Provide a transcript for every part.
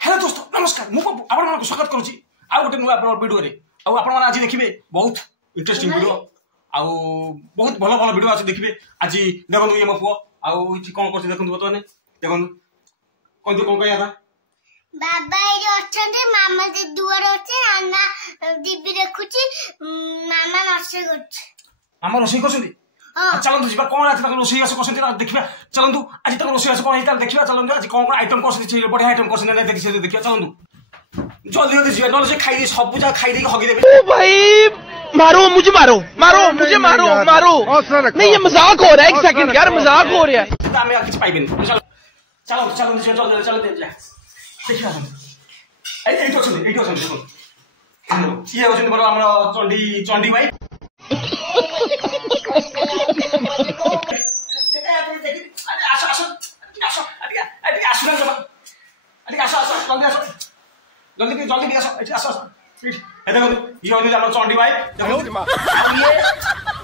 Hello दोस्तों नमस्कार मु आपण स्वागत करुच्ची आउ गोटे नुआ वीडियो रे आज देखिए बहुत इंटरेस्टिंग वीडियो आउ बहुत भल भल वीडियो आज देखिए आज देखो ये मो पुओ आउ कौन कर देखो बर्तमान देखो कौन कौन कह बाबा ये अच्छे मामा जे दुआर अच्छे नाना टीवी देखुची मामा रोषे करछ मामा रोषे करछी चलतु जी कौन आज रोषे कर देखा चलतु आज तक रोषे कौन है देखा चलतु आज कौन कौन आइटम कर बढ़िया आइटम कर देखिए चलतु जल्दी जल्दी जी ना खाई सब जगह खाई हगिदेवी भाई मारो मुझे मारो नहीं ये मजाक हो रहा है एक सेकंड यार मजाक हो रहा है किसी पाइबे चलो चलो चलो चलो चलो देखिए सी हूँ चंडी चंडी भाई जल्दी जल्दी देखो ये हूँ चंडी भाई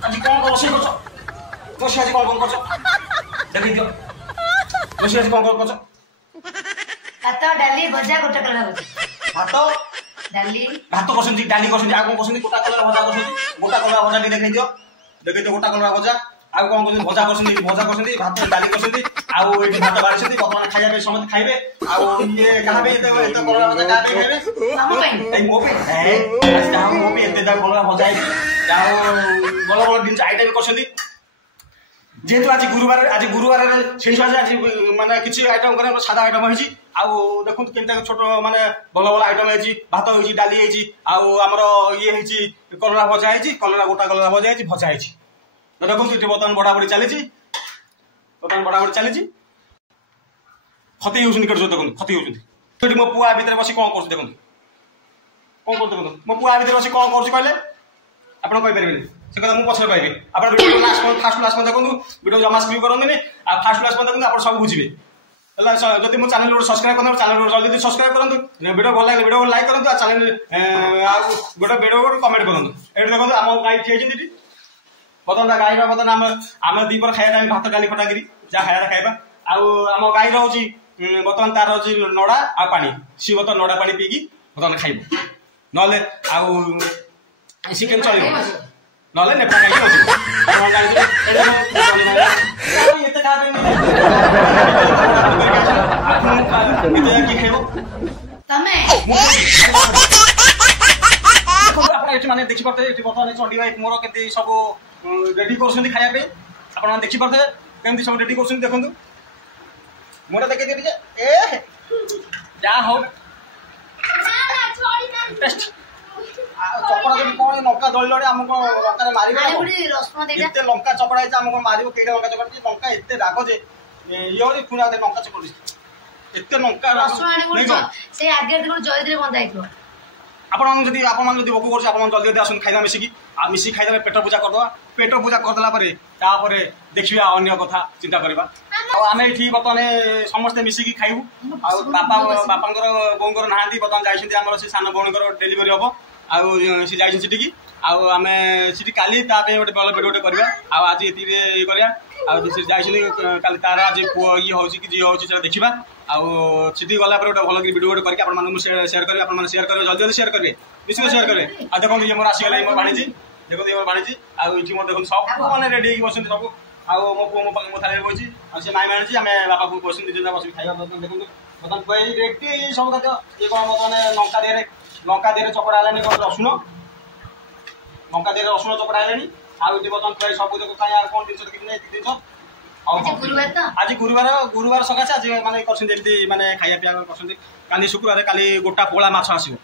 आज कौन रोषे कर आज कौन कौन कर देख दियो रोषे आज कौन कौन कर भात डाली भजा गोटा कलर भात डाली भात करछन डाली करछन आ कोन करछन गोटा कलर भजा करछन गोटा कलर भजा देखाई दियो गोटा कलर भजा आ कोन करछन भजा करछन भात डाली करछन आ एठी भात बारछन बर्तमान खाइया पे समझ खाइबे आ ये कहाबे एते कलर भजा काबे खाइबे हम पे ए मोबे ए जा मोबे एते दा कलर भजा जाओ बल बल दिन आइटम करछन जेहेतु आज गुरुवार आज माने किसी आइटम कर सादा आइटम होइछि आउ देखु केनता छोट माने भल भल आइटम होइछि भात होइछि डाली होइछि आउ हमरो ये होइछि कलरा भजा होइछि कलरा गोटा कलरा भजा होइछि भजा होइछि देखु इति बर्तमान बड़ाबड़ी चलीछि खती होउछ निकट जो देखु खती होउछ मो पुआ भीतर बसी कोन करछ देखु कोन कर देखु मो पुआ भीतर बसी कोन करछ कहले आपण कहि परिबेनी से कथा मु पछर कहबे आपण वीडियो फास्ट क्लास में देखु वीडियो जमा स्क्रीन करंदिनी आ फास्ट क्लास में देखु आपण सब बुझिबे हला जति मो चैनल रो सब्सक्राइब करन चैनल रो जल्दी सब्सक्राइब करंतु वीडियो भल लागे वीडियो लाइक करंतु आ चैनल आ गोटे वीडियो को कमेंट करंतु एठी देखु हम गाई खेजिंदी बदन गाई रो बदन हम दीपर खाया टाइम भात डाली खटागिरी जा खाया खाइबा आ हम गाई रहउची बतन तार होची नडा आ पानी सी बत नडा पानी पीकी बतन खाइबो नले आ चिकन चलिबो नले नेपा गाई होची एते खाबे नि की खाइबो तमे आपण एठी माने देखि परते एठी बतन चंडी भाई मोर केते सब रेडी करछन खाया पे आपण देखि परते केमती सब रेडी करछन देखंतु मोरा देखि दे ए जा हो टेस्ट चपड़ा जब कोन लंका दळी लडे हमको लंका मारिबो आलुडी रसमा देटा एते लंका चपड़ा है हमको मारिबो केडा लंका चपड़ा लंका एते राग जे योरी पुना दे लंका चपड़ा एते लंका रसमा आनी से आगे देखो जयदरे बंदाइतो आपण जदी बकु करछ आपण जल्दी जल्दी आसन खाइदा मिसी आ मिसी खाइदा पेट पूजा करदला परे तापरे देखिबा अन्य कथा चिंता करबा आ आमे एठी बतने समस्त मिसी की खाइबु आ बापांकर बोंगर नाहांती बतन जाइसिंती हमर से सान बोंगर डेलीवरी होबो आ से जाइसिं सिटी की आ आमे सिटी काली तापे गोटे बल वीडियो करबा आ आज एती रे ए करया आ से जाइसिं काली तार आज पुओ ये होछि कि जे होछि से देखिबा आ सिटी गला पर गोटे भल वीडियो करके आपण मानु शेयर करबे आपण माने शेयर करबे जल्दी जल्दी शेयर करबे मिसी शेयर करबे आ देखो ये मोर आसी गला मोर बाणीजी देखो ये मोर बाणीजी आ इठी मोर देखो सब माने रेडी बसंती सब आ मो पुओ मो थाले बइछि आ से माई मानछि आमे बापा को बसंती जेदा बसि खाइबा देखो बतन कोई रेडी सब खाते ये कोन बतने लंका देरे चपड़ा आलानी कोन रसुन लंका देरे रसुन चपड़ा आलानी आ इठी बतन कोई सब देखो खाया कोन दिन किछ नै दिन आज गुरुवार सकाशे आज माने करछन जेमती माने खाइया पिया करछन काली शुक्रवार काली गोटा पोळा माछ आसीबो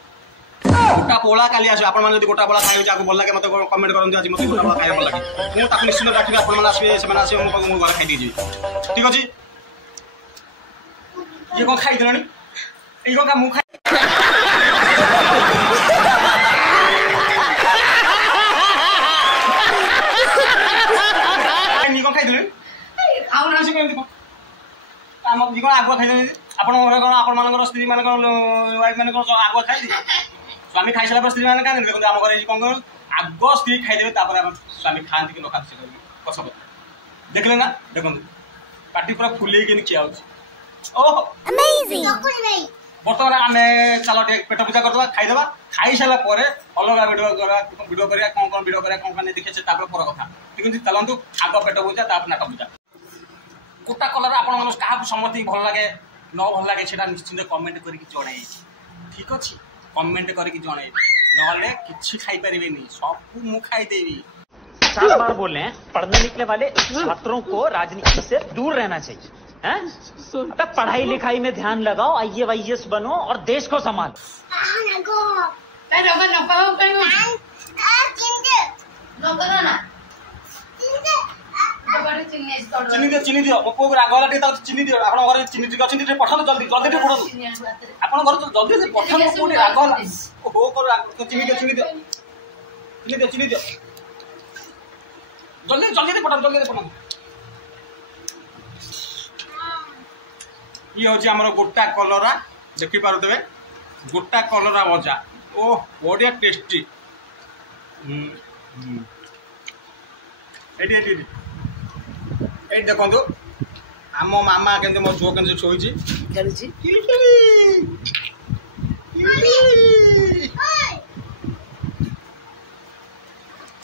गोटा पोळा काली आसीबो आपण माने गोटा पोळा खाइबो जाको बोल लागे मते कमेंट करंतु आज मते गोटा पोळा खाइबो बोल लागे मु ताकु निश्चित राखिबे आपण माने आसीबे से माने आसीबे मो घर खाइ दिजि ठीक अछि ये कौन खाई दिलानी ये कौन का मुंह खाई नी कौन खाई दिलानी आउ ना से केमती हम जी कौन आगुआ खाई दिलानी आपण घर कौन आपण मानकर स्त्री मानकर वाइफ मानकर आगुआ खाई दी स्वामी खाई सारा स्त्री मान का देखो आम घर कौन कर आग स्त्री खाईदेवे स्वामी खाती कि न खाती कस देखले ना देखो पार्टी पूरा फुले किया बर्तमान आम चलो पेट पूजा करदे खाईदे खाई सारा अलग भिडियो करा कौन भिडियो करा कौन देखिए पर कथा ठीक है चलतु आग पेट पूजा नाट पूजा गोटा कलर आप समस्त भल लगे न भल लगे निश्चिंत कमेंट करके जन ठीक अच्छे कमेंट करके जन ना कि खाई सब मु खाईदेवी 4 बार बोल रहे हैं पढ़ने निकले वाले छात्रों को राजनीति से दूर रहना चाहिए हैं? अबे पढ़ाई लिखाई में ध्यान लगाओ IAS बनो और देश को संभालो चीनी दियो मो पुओ राग वाला चीनी दियो आपण घर चीनी टिक अछि टे पठान जल्दी जल्दी टे पठान आपण घर जल्दी से पठान मो पुओ राग वाला ओ को चीनी दियो चीनी दियो जल्दी जल्दी दे पठान ये हूँ आम गोटा कलरा देखी पारे गोटा कलरा भजा ओह बढ़िया टेस्टी ये देखो आम मामा के मो छुआ के शोई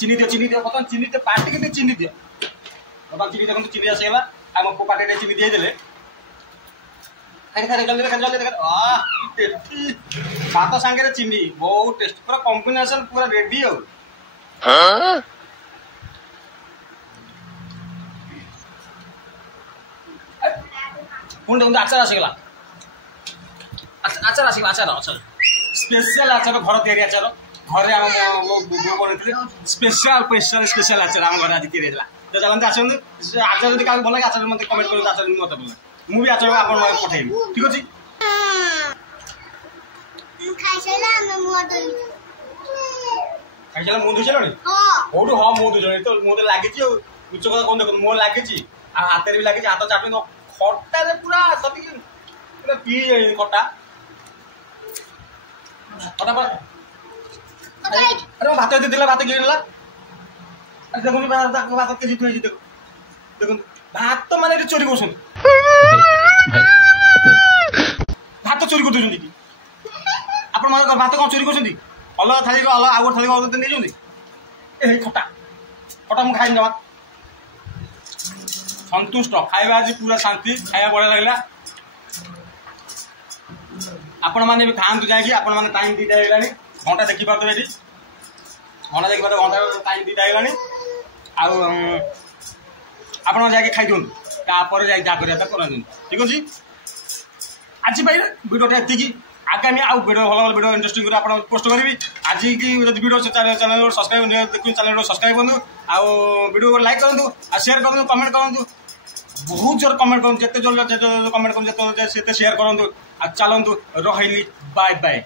चीनी दियो बर्तमान चीनी पार्टी के चीनी दियो बर्तमान चीनी देखो चीनी आसगला आम पो पार्टी चीनी दीदेले जल्दी भात सांगे चीनी बहुत टेस्ट पूरा कॉम्बिनेशन पूरा रेडी हो आचार आसगला आचार स्पेशल आचार घर तैयारी आचार घरे आम बन स्पेशल आचार आम घर आज तैयारी तो चलते आसतु आचार जब क्या भल लगे आचार मत कमेंट कर आचार मत भल मुझे आचार आप पठेबी ठीक अच्छे खाई मुँह धोई सारे कौटू हाँ मुँह धोई तो मुँह लगी मिच कथा कौन देख मुँह लगी हाथ भी लगी हाथ चाटू खटा पूरा सती पूरा पी खटा खटा अरे भात देला भात किए ना देखो भात के जीत देखो भात माने चोरी कर भात चोरी कर आपण भात कौन चोरी कर अलग थाली अलग आग थाली नहीं खटा खटा मुझे खाई जमा संतुष्ट खाଇବା आज पूरा शांति खाଇବା बढ़िया लगला आपण मैंने भी खातु जाकि आपण मैंने टाइम 2टा होगा घंटा देखी पारे ये घंटा देखी पारे घंटा टाइम 2टा होगा आप खाई दिखाँ तापर जा कर ठीक अच्छे आज भिडियोटा ये आगामी आउ वीडियो भल भल वीडियो इंटरेस्टिंग आप पोस्ट करी आज की वीडियो चैनल सब्सक्राइब देखिए चैनल सब्सक्राइब करूँ आउ वीडियो लाइक करूँ शेयर करूँ कमेंट करूँ बहुत जोर कमेंट करूँ जिते जोर कमेंट करूँ जिते शेयर करूँ चलतु रही बाय बाय।